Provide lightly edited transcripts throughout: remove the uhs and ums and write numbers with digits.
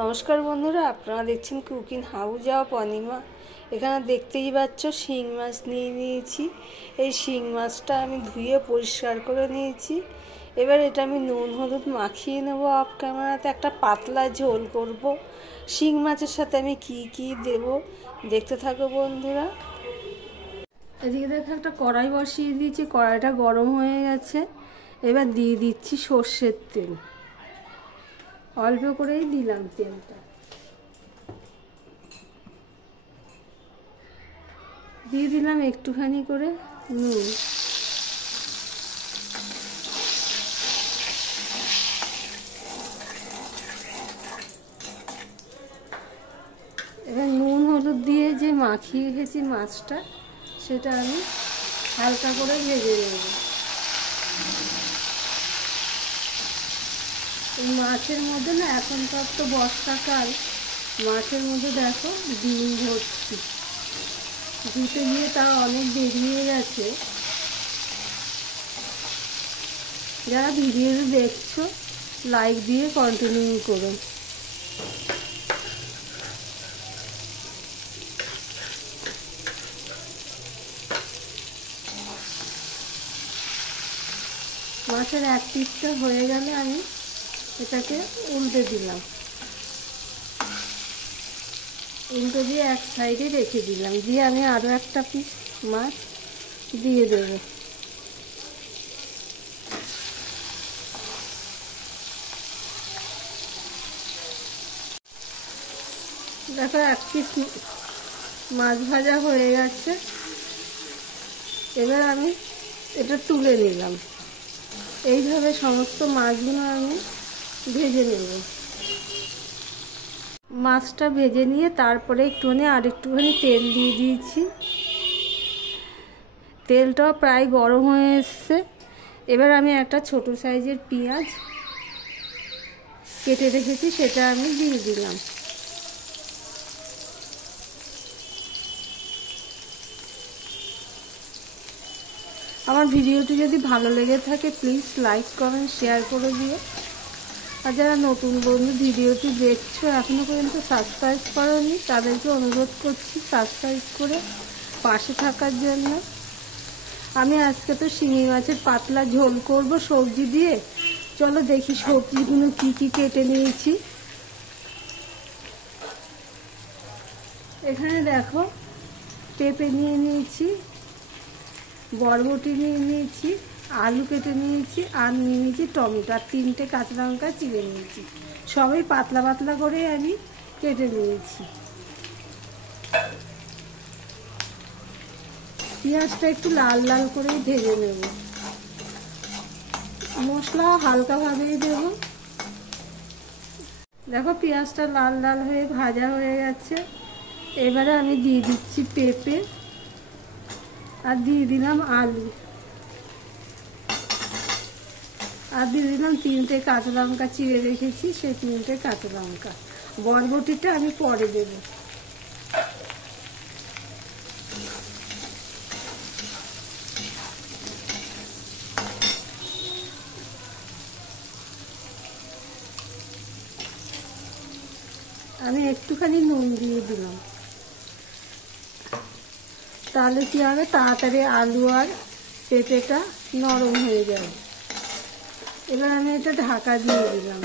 নমস্কার বন্ধুরা, আপনারা দেখছেন কুকিং হাউস অফ অনিমা। এখানে দেখতেই পাচ্ছ শিং মাছ নিয়ে নিয়েছি। এই শিং মাছটা আমি ধুয়ে পরিষ্কার করে নিয়েছি। এবার এটা আমি নুন হলুদ মাখিয়ে নেব। অফ ক্যামেরাতে একটা পাতলা ঝোল করব। শিং মাছের সাথে আমি কি দেব দেখতে থাকো বন্ধুরা। এদিকে দেখো একটা কড়াই বসিয়ে দিয়েছি, কড়াইটা গরম হয়ে গেছে। এবার দিয়ে দিচ্ছি সর্ষের তেল, অল্প করেই দিলাম তেলটা। দিয়ে দিলাম একটুখানি করে নুন। এবার নুন হলুদ দিয়ে যে মাখিয়ে রেখেছি মাছটা, সেটা আমি হালকা করে ভেজে নেব। এই মাছের মধ্যে না, এখন তো বর্ষাকাল, মাছের মধ্যে দেখো ডিম ভর্তি। ধুতে গিয়ে তা অনেক বেরিয়ে গেছে। যারা ভিডিও দেখছো লাইক দিয়ে কন্টিনিউ করো। মাছের এক পিসটা হয়ে গেলে আমি এটাকে উল্টে দিলাম। উল্টে দিয়ে এক সাইডে রেখে দিলাম। দিয়ে আমি আরও একটা পিস মাছ দিয়ে দেব। দেখো এক পিস মাছ ভাজা হয়ে গেছে। এবার আমি এটা তুলে নিলাম। এইভাবে সমস্ত মাছগুলো আমি ভেজে নেব। মাছটা ভেজে নিয়ে তারপরে আরেকটুখানি তেল দিয়ে দিয়েছি। তেলটাও প্রায় গরম হয়ে এসছে। এবার আমি একটা ছোট সাইজের পেঁয়াজ কেটে রেখেছি, সেটা আমি দিয়ে দিলাম। আমার ভিডিওটি যদি ভালো লেগে থাকে প্লিজ লাইক কমেন্ট শেয়ার করে দিও। আর যারা নতুন বন্ধু ভিডিওটি দেখছো এখনও পর্যন্ত সাবস্ক্রাইব করোনি, তাদেরকে অনুরোধ করছি সাবস্ক্রাইব করে পাশে থাকার জন্য। আমি আজকে তো শিঙি মাছের পাতলা ঝোল করব সবজি দিয়ে। চলো দেখি সবজিগুলো কি কেটে নিয়েছি। এখানে দেখো পেঁপে নিয়ে নিয়েছি, বরবটি নিয়ে নিয়েছি, আলু কেটে নিয়েছি, আর নিয়ে নিয়েছি টমেটো, আর 3টে কাঁচা লঙ্কা চিড়ে নিয়েছি। সবই পাতলা পাতলা করে আমি কেটে নিয়েছি। পেঁয়াজটা একটু লাল লাল করেই ভেজে নেব। মশলা হালকাভাবেই দেব। দেখো পেঁয়াজটা লাল লাল হয়ে ভাজা হয়ে গেছে। এবারে আমি দিয়ে দিচ্ছি পেঁপে, আর দিয়ে দিলাম আলু, আর দিয়ে দিলাম 3টে কাঁচা লঙ্কা চিড়ে রেখেছি, সেই 3টে কাঁচা লঙ্কা। বরবটিটা আমি পরে দেব। আমি একটুখানি নুন দিয়ে দিলাম, তাহলে কি হবে, তাড়াতাড়ি আলু আর পেঁপেটা নরম হয়ে যাবে। এবার আমি এটা ঢাকা দিয়ে দিলাম।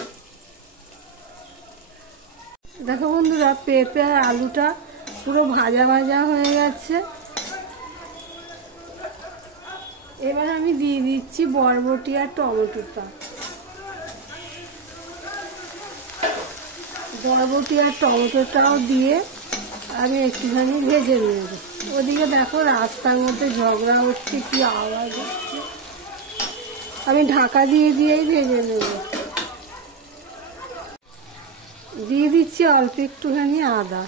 দেখো বন্ধুরা, পেঁপে আর আলুটা পুরো ভাজা ভাজা হয়ে গেছে। এবার আমি দিয়ে দিচ্ছি বরবটি আর টমেটোটা। বরবটি আর টমেটোটাও দিয়ে আমি একটুখানি ভেজে নেব। ওদিকে দেখো রাস্তার মধ্যে ঝগড়া হচ্ছে, কি আওয়াজ হচ্ছে। আমি ঢাকা দিয়েই ভেজে নেব। দিয়ে দিচ্ছি অল্প একটুখানি আদা,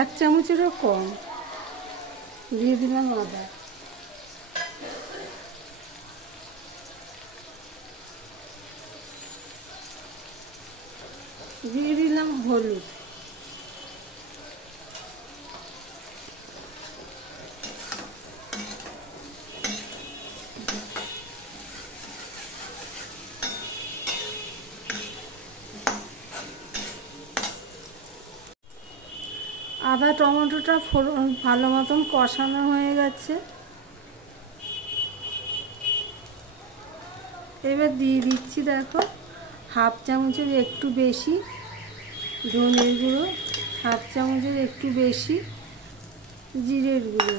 1 চামচেরও কম দিয়ে দিলাম আদা। দিয়ে দিলাম হলুদ। আদা টমেটোটা ভালো মতন কষানো হয়ে গেছে। এবার দিয়ে দিচ্ছি দেখো হাফ চামচের একটু বেশি ধনের গুঁড়ো, হাফ চামচের একটু বেশি জিরের গুঁড়ো,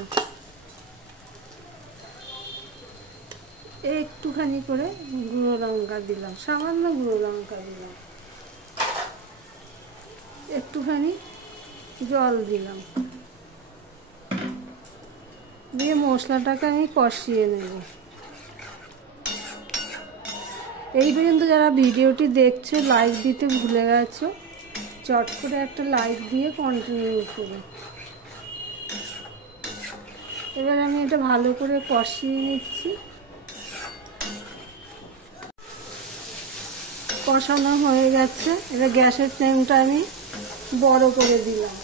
একটুখানি করে গুঁড়ো লঙ্কা দিলাম, সামান্য গুঁড়ো লঙ্কা দিলাম, একটুখানি জল দিলাম, দিয়ে মশলাটাকে আমি কষিয়ে নেব। এই পর্যন্ত যারা ভিডিওটি দেখছো লাইক দিতে ভুলে গেছো, চট করে একটা লাইক দিয়ে কন্টিনিউ করো। এবার আমি এটা ভালো করে কষিয়ে নিচ্ছি। কষানো হয়ে গেছে, এবার গ্যাসের ফ্লেমটা আমি বড় করে দিলাম।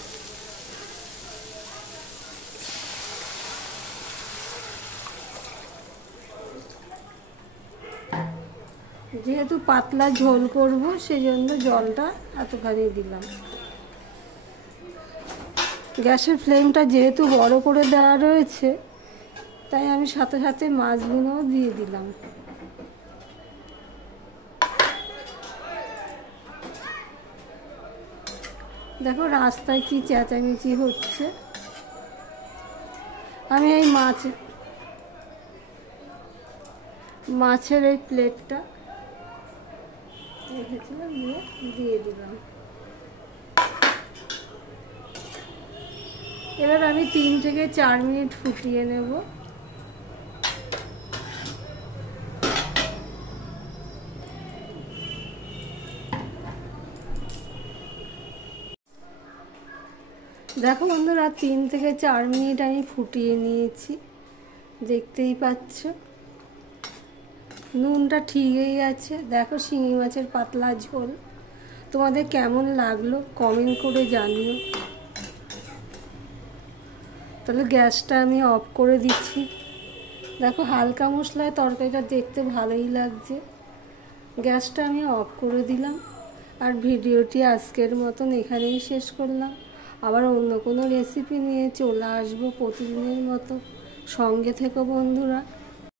যেহেতু পাতলা ঝোল করব সেজন্য জলটা এতখানি দিলাম। গ্যাসের ফ্লেমটা যেহেতু বড় করে দেওয়া রয়েছে তাই আমি সাথে সাথে মাছগুলোও দিয়ে দিলাম। দেখো রাস্তায় কি চেঁচামেচি হচ্ছে। আমি এই মাছের এই প্লেটটা রেখেছিলাম, দিয়ে দিলাম। এবার আমি 3 থেকে 4 মিনিট ফুটিয়ে নেব। দেখো বন্ধুরা 3 থেকে 4 মিনিট আমি ফুটিয়ে নিয়েছি, দেখতেই পাচ্ছ নুনটা ঠিকই আছে। দেখো শিঙি মাছের পাতলা ঝোল তোমাদের কেমন লাগলো কমেন্ট করে জানিও। তাহলে গ্যাসটা আমি অফ করে দিচ্ছি। দেখো হালকা মশলায় তরকারিটা দেখতে ভালোই লাগছে। গ্যাসটা আমি অফ করে দিলাম। আর ভিডিওটি আজকের মতন এখানেই শেষ করলাম। আবার অন্য কোনো রেসিপি নিয়ে চলে আসবো প্রতিদিনের মতো। সঙ্গে থেকো বন্ধুরা।